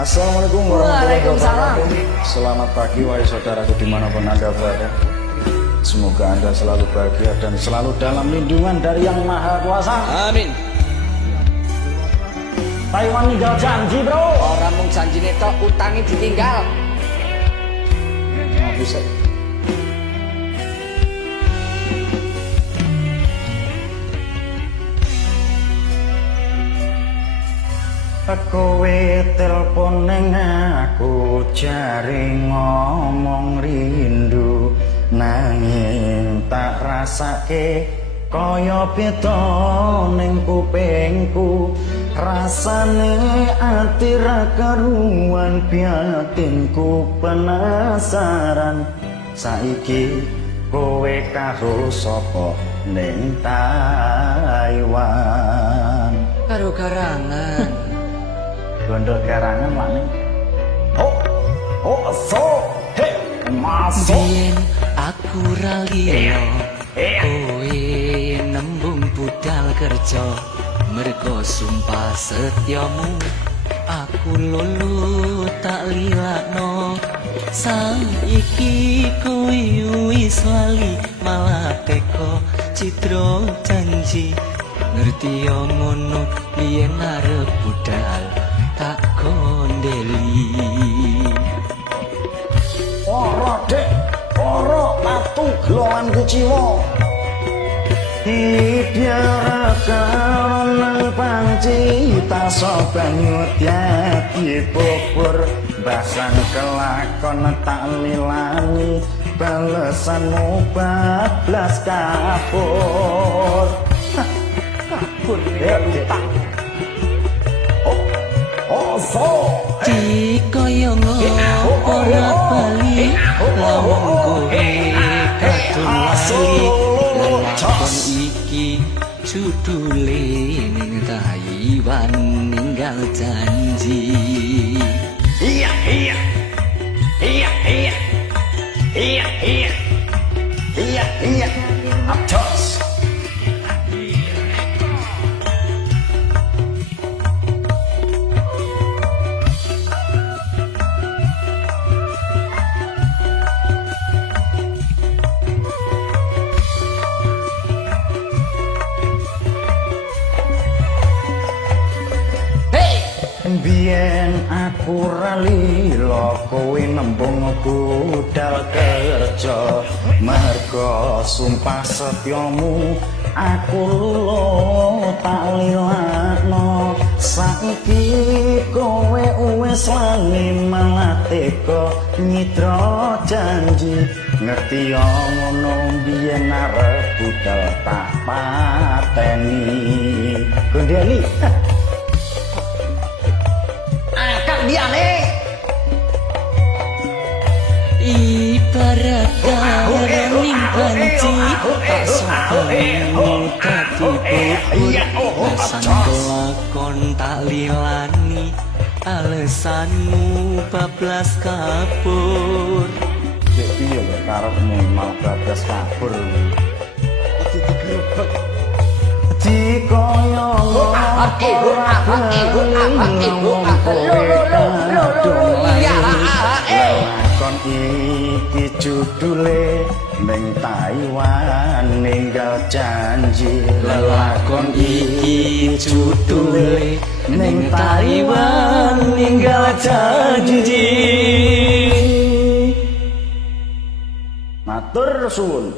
Assalamualaikum warahmatullahi Waalaikumsalam. wabarakatuh. Selamat pagi wahai saudaraku dimanapun Anda berada. Semoga Anda selalu bahagia dan selalu dalam lindungan dari Yang Maha Kuasa. Amin. Taiwan ninggal janji bro. Orang mung janjine tok, utangi ditinggal. Nah, bisa. Kowe telpon neng aku jare ngomong rindu nanging tak rasake kaya beda ning kupingku rasane ati ra karuan batinku penasaran saiki kowe karo sapa ning Taiwan Karo garangan. Gondo garangan mana? Hey, masuk. Biyen aku ralio, kowe nembung budal kerja, mergo sumpah setyamu. Aku lulu tak lilakno, saiki kowe wis lali malah teko citra janji. Ngerti yo ngono biyen arep budal tak kondeli. Ora dek, ora matu gelolan kuciwa. Biar karon panci taso banyu tiati bubur basan kelakon tak lilani balesanmu bablas kapur. Kapur utang. Dikaya ngopo ora bali lawang kowe kadung lali lakon iki judule ning Taiwan ninggal janji. Iya iya iya iya iya iya iya iya atas. Biyen aku rali lo kowe nembung budal kerja mergo sumpah setyamu aku lo tak lilakno saiki kowe wis lali malah teko nyitra janji ngerti yo ngono biyen arep budal tak pateni gondeli diane Ibarat karing panci tak sopan dadi bubur alasan kelakon tak lilani alasanmu bablas kapur. Cek piye lho karepmu mau bablas kabur digerebek dikoyo lakon iki judule ning Taiwan ninggal janji Lelakon iki judule ning Taiwan ninggal janji. matur suwun.